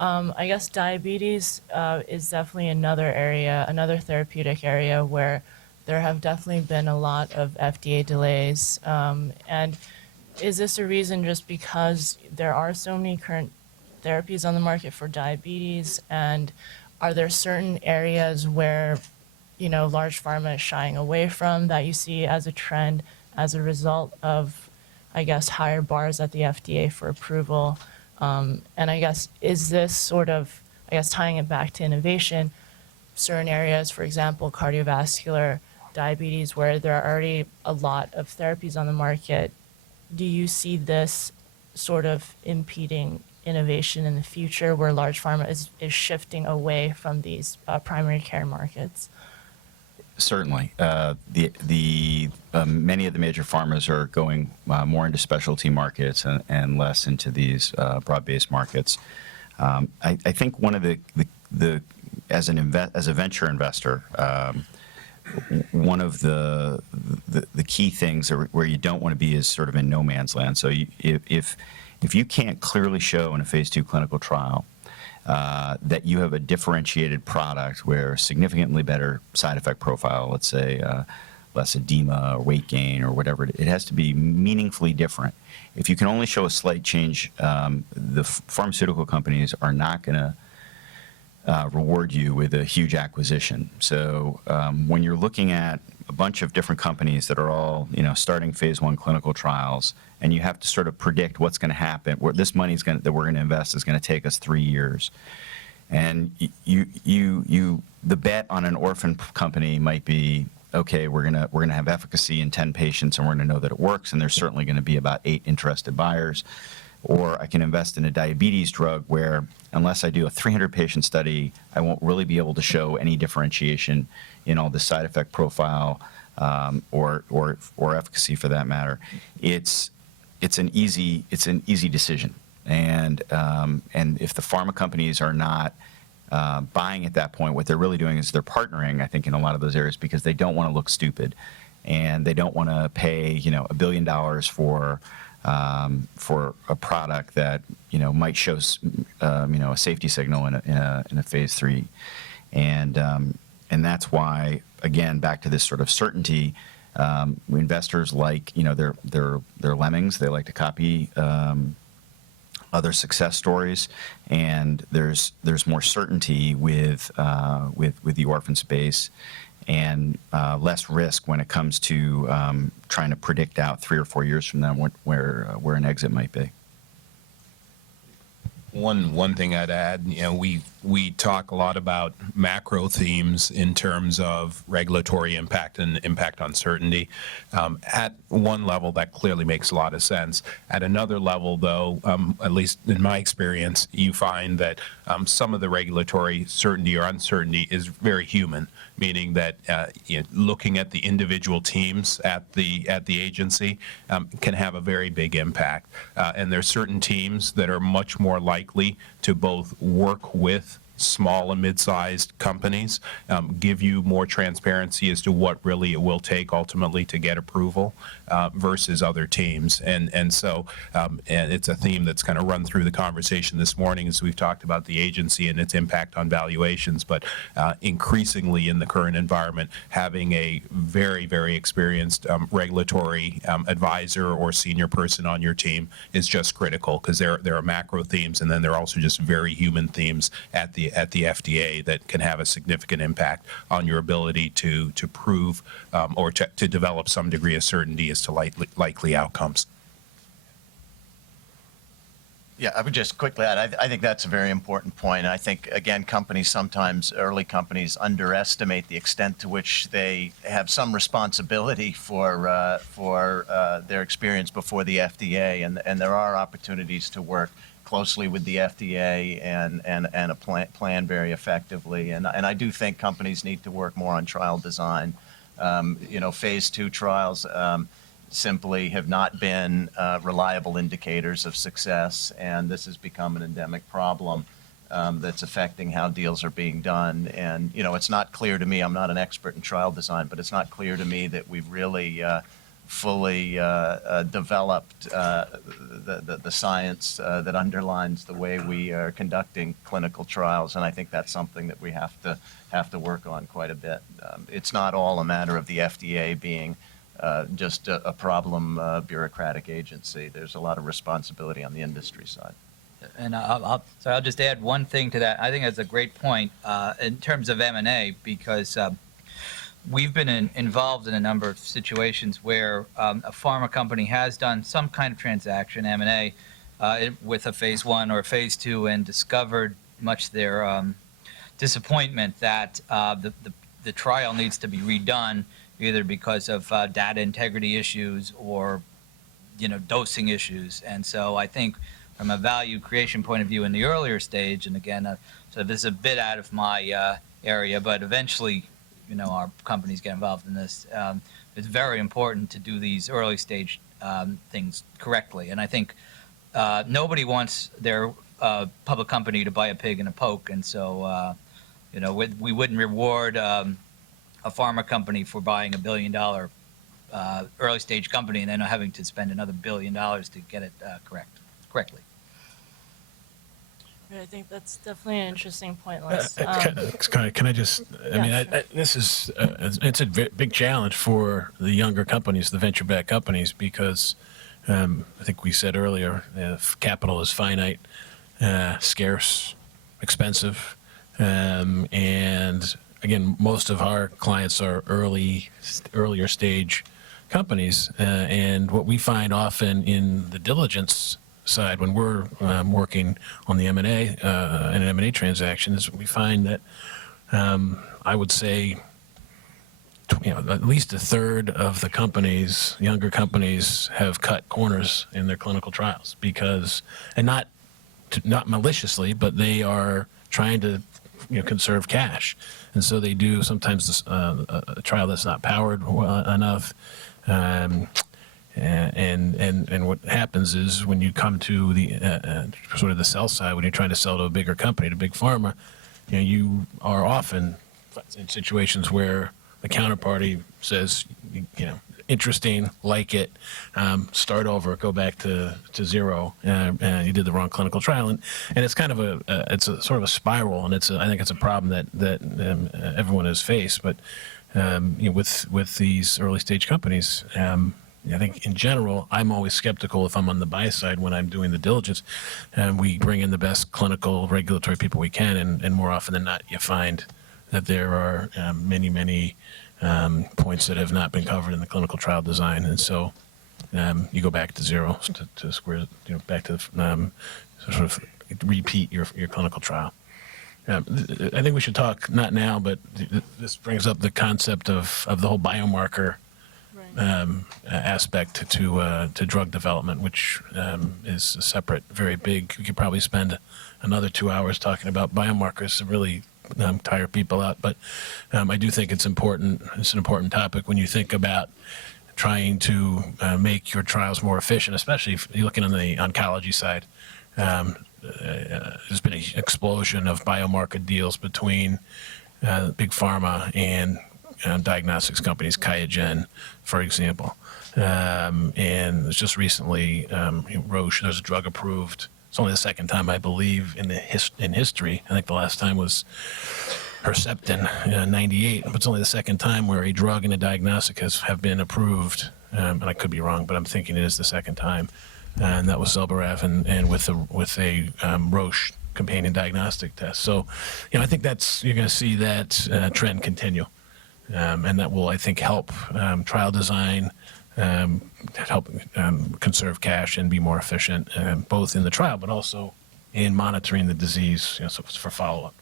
I guess diabetes is definitely another therapeutic area where there have definitely been a lot of FDA delays. And is this a reason just because there are so many current therapies on the market for diabetes? And are there certain areas where, large pharma is shying away from that you see as a trend as a result of, I guess, higher bars at the FDA for approval? And I guess, is this sort of, tying it back to innovation, certain areas, for example, cardiovascular, diabetes, where there are already a lot of therapies on the market, do you see this sort of impeding innovation in the future where large pharma is shifting away from these primary care markets? Certainly. Many of the major pharmas are going more into specialty markets and less into these broad-based markets. I think one of the as a venture investor, one of the key things where you don't want to be is sort of in no man's land. So if you can't clearly show in a phase 2 clinical trial that you have a differentiated product where significantly better side effect profile, let's say less edema or weight gain or whatever, it has to be meaningfully different. If you can only show a slight change, the pharmaceutical companies are not going to reward you with a huge acquisition. So when you're looking at a bunch of different companies that are all, starting phase 1 clinical trials, and you have to sort of predict what's going to happen, where this money that we're going to invest is going to take us 3 years, and the bet on an orphan company might be, okay, we're gonna have efficacy in 10 patients, and we're going to know that it works, and there's certainly going to be about 8 interested buyers. Or I can invest in a diabetes drug where, unless I do a 300-patient study, I won't really be able to show any differentiation in all the side effect profile or efficacy for that matter. It's an easy decision, and if the pharma companies are not buying at that point, what they're really doing is they're partnering, I think, in a lot of those areas because they don't want to look stupid, and they don't want to pay $1 billion for a product that might show a safety signal in a phase 3, and that's why, again, back to this sort of certainty. Investors like they're lemmings. They like to copy other success stories, and there's more certainty with the orphan space, and less risk when it comes to trying to predict out 3 or 4 years from now where an exit might be. One thing I'd add, we talk a lot about macro themes in terms of regulatory impact and impact on certainty. At one level, that clearly makes a lot of sense. At another level, though, at least in my experience, you find that some of the regulatory certainty or uncertainty is very human, meaning that looking at the individual teams at the agency can have a very big impact. And there's certain teams that are much more likely to both work with small and mid-sized companies, give you more transparency as to what really it will take ultimately to get approval versus other teams. And so it's a theme that's kind of run through the conversation this morning as we've talked about the agency and its impact on valuations. But increasingly in the current environment, having a very, very experienced regulatory advisor or senior person on your team is just critical, because there are macro themes, and then there are also just very human themes at the FDA that can have a significant impact on your ability to prove or to develop some degree of certainty as to likely outcomes. Yeah, I would just quickly add, I think that's a very important point. I think, again, early companies underestimate the extent to which they have some responsibility for their experience before the FDA, and there are opportunities to work closely with the FDA and plan very effectively. And I do think companies need to work more on trial design. Phase 2 trials simply have not been reliable indicators of success, and this has become an endemic problem that's affecting how deals are being done. And it's not clear to me, I'm not an expert in trial design, but it's not clear to me that we've really fully developed the science that underlines the way we are conducting clinical trials, and I think that's something that we have to work on quite a bit. It's not all a matter of the FDA being just a problem bureaucratic agency. There's a lot of responsibility on the industry side. And I'll just add one thing to that. I think that's a great point in terms of M&A, because we've been involved in a number of situations where a pharma company has done some kind of transaction, M&A, with a phase 1 or phase 2, and discovered, much to their disappointment, that the trial needs to be redone, either because of data integrity issues or dosing issues. And so I think from a value creation point of view in the earlier stage, and again, so this is a bit out of my area, but eventually, our companies get involved in this. It's very important to do these early stage things correctly. And I think nobody wants their public company to buy a pig in a poke. And so, we wouldn't reward a pharma company for buying $1 billion early stage company and then having to spend another $1 billion to get it correctly. I think that's definitely an interesting point, Les. Can I just? I Yeah, mean, sure. this is it's a big challenge for the younger companies, the venture-backed companies, because I think we said earlier, capital is finite, scarce, expensive, and again, most of our clients are earlier stage companies, and what we find often in the diligence side when we're working on the M&A and an M&A transaction is we find that I would say at least a third of the companies, younger companies, have cut corners in their clinical trials because, and not maliciously, but they are trying to conserve cash, and so they do sometimes a trial that's not powered enough. And what happens is when you come to the sort of the sell side, when you're trying to sell to a bigger company, to big pharma, you are often in situations where the counterparty says, interesting, like it, start over, go back to zero, and you did the wrong clinical trial, and it's kind of it's a sort of a spiral, and I think it's a problem that everyone has faced, but with these early stage companies. I think in general, I'm always skeptical if I'm on the buy side when I'm doing the diligence, and we bring in the best clinical regulatory people we can, and more often than not, you find that there are many points that have not been covered in the clinical trial design, and so you go back to zero to square, back to sort of repeat your clinical trial. I think we should talk, not now, but this brings up the concept of the whole biomarker aspect to drug development, which is a separate, very big. We could probably spend another 2 hours talking about biomarkers to really tire people out. But I do think it's important. It's an important topic when you think about trying to make your trials more efficient, especially if you're looking on the oncology side. There's been an explosion of biomarker deals between big pharma and diagnostics companies, Qiagen, for example. And just recently, Roche, there's a drug approved. It's only the second time, I believe, in history. I think the last time was Herceptin in 98. But it's only the second time where a drug and a diagnostic have been approved. And I could be wrong, but I'm thinking it is the second time. And that was Zelboraf and with a Roche companion diagnostic test. So, I think you're going to see that trend continue. And that will, I think, help trial design, help conserve cash and be more efficient, both in the trial but also in monitoring the disease, so for follow-up.